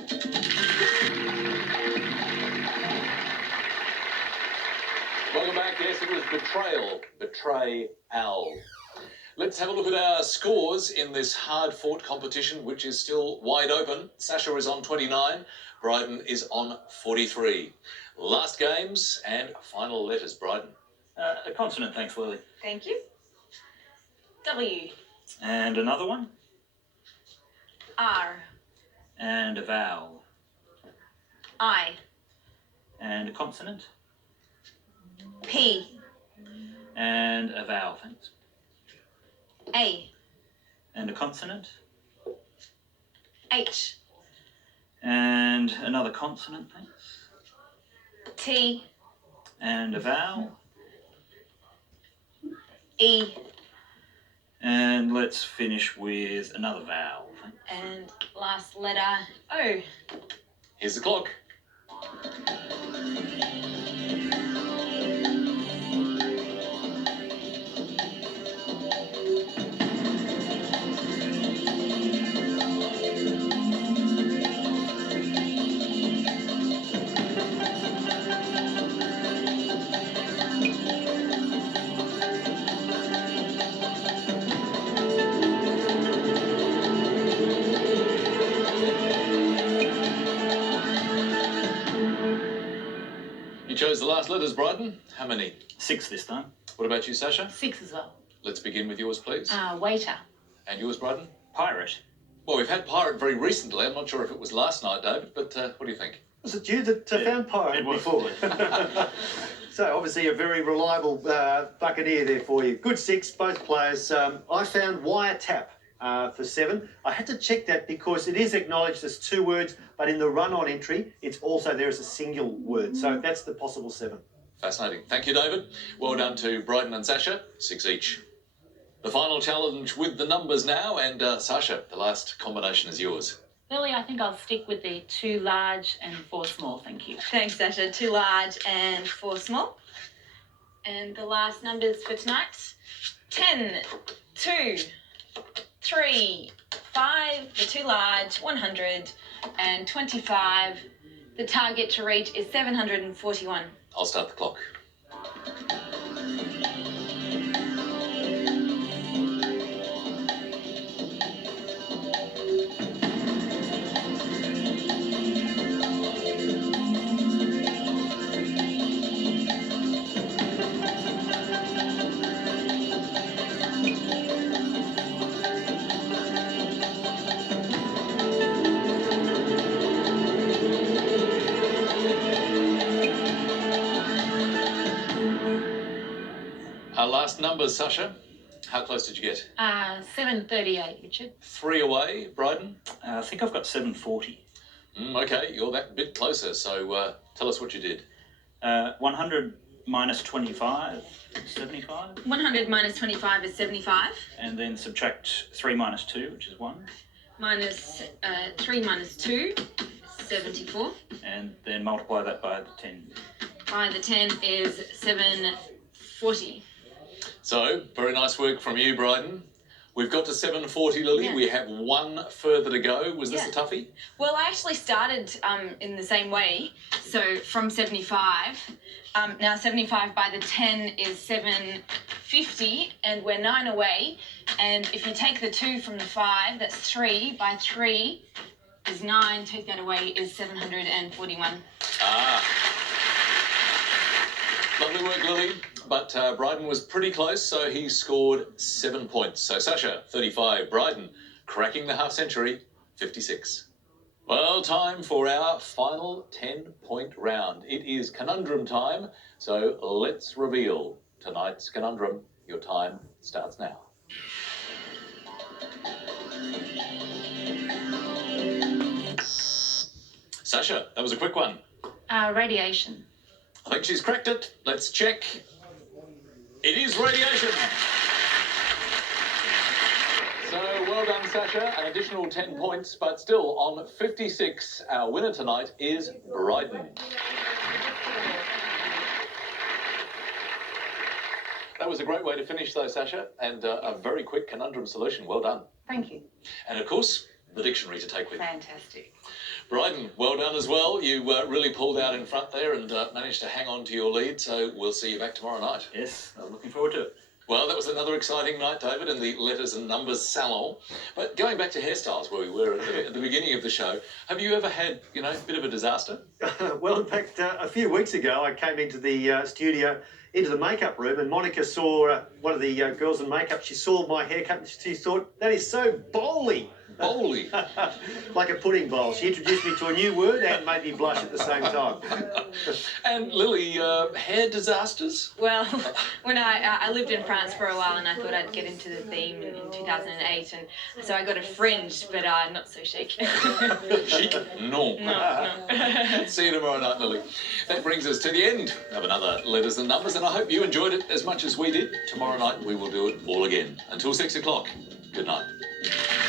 Welcome back. Yes, it was betrayal. Betray-al. Let's have a look at our scores in this hard-fought competition, which is still wide open. Sasha is on 29. Brydon is on 43. Last games and final letters, Brydon. A consonant, thanks, Lily. Thank you. W. And another one. R. And a vowel. I. And a consonant. P. And a vowel, thanks. A. And a consonant. H. And another consonant, thanks. T. And a vowel. E. And let's finish with another vowel. And last letter, O. Here's the clock. You chose the last letters, Brydon. How many? 6 this time. What about you, Sasha? 6 as well. Let's begin with yours, please. Waiter. And yours, Brydon? Pirate. Well, we've had pirate very recently. I'm not sure if it was last night, David, but what do you think? Was it you that found pirate before? So obviously a very reliable buccaneer there for you. Good 6, both players. I found wiretap for 7. I had to check that because it is acknowledged as 2 words, but in the run-on entry, it's also there as a single word. So that's the possible 7. Fascinating. Thank you, David. Well done to Brydon and Sasha. 6 each. The final challenge with the numbers now, and Sasha, the last combination is yours. Lily, I think I'll stick with the 2 large and 4 small, thank you. Thanks, Sasha. 2 large and 4 small. And the last numbers for tonight, 10, 2, 3, 5, the 2 large, 100, and 25. The target to reach is 741. I'll start the clock. Our last numbers, Sasha. How close did you get? 738, Richard. 3 away, Brydon. I think I've got 740. Okay, you're that bit closer, so tell us what you did. 100 minus 25, 75. 100 minus 25 is 75. And then subtract 3 minus 2, which is 1. Minus 3 minus 2, 74. And then multiply that by the 10. By the 10 is 740. So, very nice work from you, Brydon. We've got to 740, Lily. Yeah. We have 1 further to go. Was this a toughie? Well, I actually started in the same way. So from 75. Now 75 by the 10 is 750, and we're 9 away. And if you take the 2 from the 5, that's 3. By 3 is 9. Take that away is 741. Lovely work, Lily. But Brydon was pretty close, so he scored 7 points. So Sasha, 35. Brydon, cracking the half century, 56. Well, time for our final 10-point round. It is conundrum time, so let's reveal tonight's conundrum. Your time starts now. Sasha, that was a quick one. Radiation. I think she's cracked it. Let's check. It is radiation. So well done, Sasha. An additional 10 points, but still on 56. Our winner tonight is Brydon. That was a great way to finish, though, Sasha, and a very quick conundrum solution. Well done. Thank you. And of course, the dictionary to take with you. Fantastic. Brydon, well done as well. You really pulled out in front there and managed to hang on to your lead, so we'll see you back tomorrow night. Yes, I'm looking forward to it. Well, that was another exciting night, David, in the letters and numbers salon. But going back to hairstyles, where we were at the beginning of the show, have you ever had, a bit of a disaster? Well, in fact, a few weeks ago, I came into the studio, into the makeup room, and Monica saw one of the girls in makeup. She saw my haircut and she thought, that is so bowly. Bowly. Like a pudding bowl. She introduced me to a new word and made me blush at the same time. And Lily, hair disasters? Well, when I lived in France for a while and I thought I'd get into the theme in 2008, and so I got a fringe, but not so chic. Chic? No. No. See you tomorrow night, Lily. That brings us to the end of another Letters and Numbers, and I hope you enjoyed it as much as we did. Tomorrow night we will do it all again. Until 6 o'clock, good night.